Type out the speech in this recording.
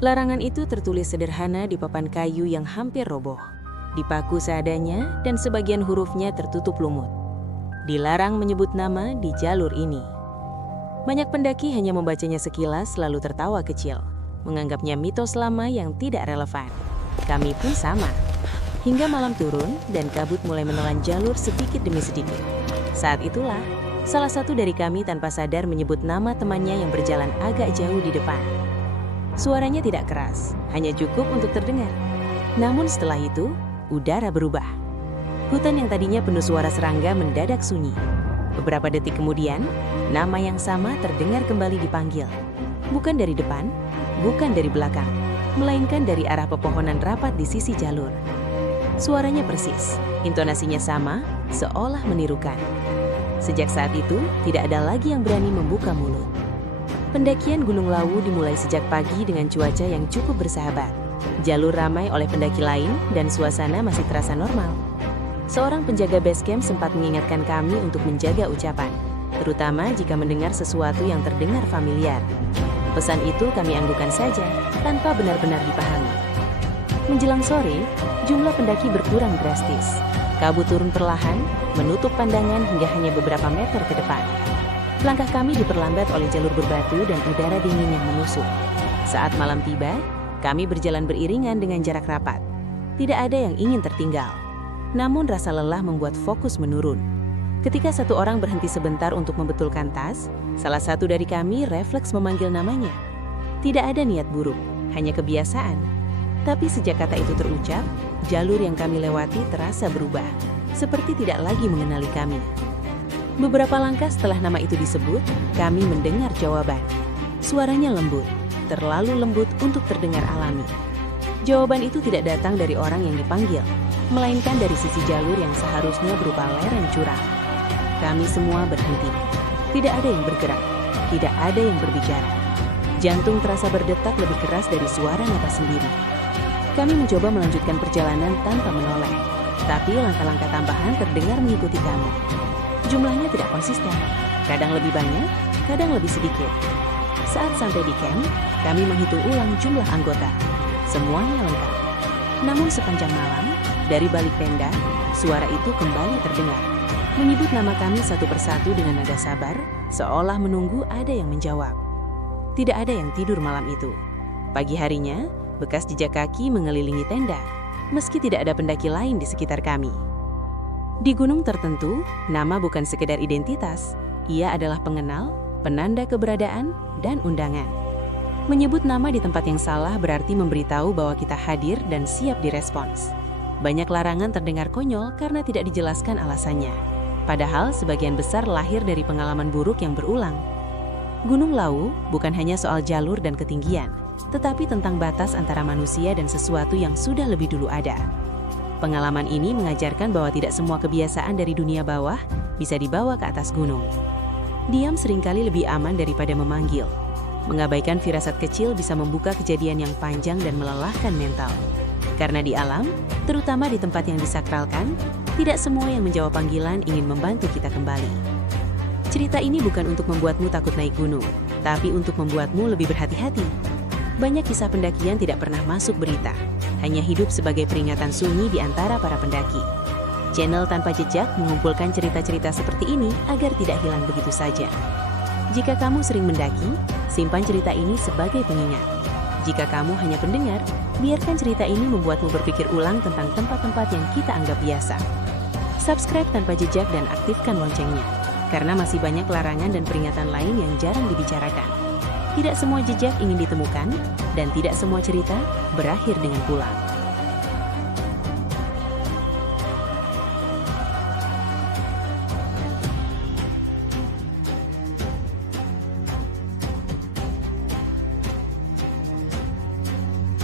Larangan itu tertulis sederhana di papan kayu yang hampir roboh, dipaku seadanya dan sebagian hurufnya tertutup lumut. Dilarang menyebut nama di jalur ini. Banyak pendaki hanya membacanya sekilas lalu tertawa kecil, menganggapnya mitos lama yang tidak relevan. Kami pun sama. Hingga malam turun dan kabut mulai menelan jalur sedikit demi sedikit. Saat itulah, salah satu dari kami tanpa sadar menyebut nama temannya yang berjalan agak jauh di depan. Suaranya tidak keras, hanya cukup untuk terdengar. Namun setelah itu, udara berubah. Hutan yang tadinya penuh suara serangga mendadak sunyi. Beberapa detik kemudian, nama yang sama terdengar kembali dipanggil. Bukan dari depan, bukan dari belakang, melainkan dari arah pepohonan rapat di sisi jalur. Suaranya persis, intonasinya sama, seolah menirukan. Sejak saat itu, tidak ada lagi yang berani membuka mulut. Pendakian Gunung Lawu dimulai sejak pagi dengan cuaca yang cukup bersahabat. Jalur ramai oleh pendaki lain dan suasana masih terasa normal. Seorang penjaga base camp sempat mengingatkan kami untuk menjaga ucapan, terutama jika mendengar sesuatu yang terdengar familiar. Pesan itu kami anggukan saja, tanpa benar-benar dipahami. Menjelang sore, jumlah pendaki berkurang drastis. Kabut turun perlahan, menutup pandangan hingga hanya beberapa meter ke depan. Langkah kami diperlambat oleh jalur berbatu dan udara dingin yang menusuk. Saat malam tiba, kami berjalan beriringan dengan jarak rapat. Tidak ada yang ingin tertinggal. Namun rasa lelah membuat fokus menurun. Ketika satu orang berhenti sebentar untuk membetulkan tas, salah satu dari kami refleks memanggil namanya. Tidak ada niat buruk, hanya kebiasaan. Tapi sejak kata itu terucap, jalur yang kami lewati terasa berubah, seperti tidak lagi mengenali kami. Beberapa langkah setelah nama itu disebut, kami mendengar jawaban. Suaranya lembut, terlalu lembut untuk terdengar alami. Jawaban itu tidak datang dari orang yang dipanggil, melainkan dari sisi jalur yang seharusnya berupa lereng curam. Kami semua berhenti. Tidak ada yang bergerak, tidak ada yang berbicara. Jantung terasa berdetak lebih keras dari suara napas sendiri. Kami mencoba melanjutkan perjalanan tanpa menoleh, tapi langkah-langkah tambahan terdengar mengikuti kami. Jumlahnya tidak konsisten, kadang lebih banyak, kadang lebih sedikit. Saat sampai di camp, kami menghitung ulang jumlah anggota. Semuanya lengkap. Namun sepanjang malam, dari balik tenda, suara itu kembali terdengar. Menyebut nama kami satu persatu dengan nada sabar, seolah menunggu ada yang menjawab. Tidak ada yang tidur malam itu. Pagi harinya, bekas jejak kaki mengelilingi tenda, meski tidak ada pendaki lain di sekitar kami. Di gunung tertentu, nama bukan sekedar identitas, ia adalah pengenal, penanda keberadaan, dan undangan. Menyebut nama di tempat yang salah berarti memberitahu bahwa kita hadir dan siap direspons. Banyak larangan terdengar konyol karena tidak dijelaskan alasannya. Padahal sebagian besar lahir dari pengalaman buruk yang berulang. Gunung Lawu bukan hanya soal jalur dan ketinggian, tetapi tentang batas antara manusia dan sesuatu yang sudah lebih dulu ada. Pengalaman ini mengajarkan bahwa tidak semua kebiasaan dari dunia bawah bisa dibawa ke atas gunung. Diam seringkali lebih aman daripada memanggil. Mengabaikan firasat kecil bisa membuka kejadian yang panjang dan melelahkan mental. Karena di alam, terutama di tempat yang disakralkan, tidak semua yang menjawab panggilan ingin membantu kita kembali. Cerita ini bukan untuk membuatmu takut naik gunung, tapi untuk membuatmu lebih berhati-hati. Banyak kisah pendakian tidak pernah masuk berita, hanya hidup sebagai peringatan sunyi di antara para pendaki. Channel Tanpa Jejak mengumpulkan cerita-cerita seperti ini agar tidak hilang begitu saja. Jika kamu sering mendaki, simpan cerita ini sebagai pengingat. Jika kamu hanya pendengar, biarkan cerita ini membuatmu berpikir ulang tentang tempat-tempat yang kita anggap biasa. Subscribe Tanpa Jejak dan aktifkan loncengnya, karena masih banyak larangan dan peringatan lain yang jarang dibicarakan. Tidak semua jejak ingin ditemukan, dan tidak semua cerita berakhir dengan pulang.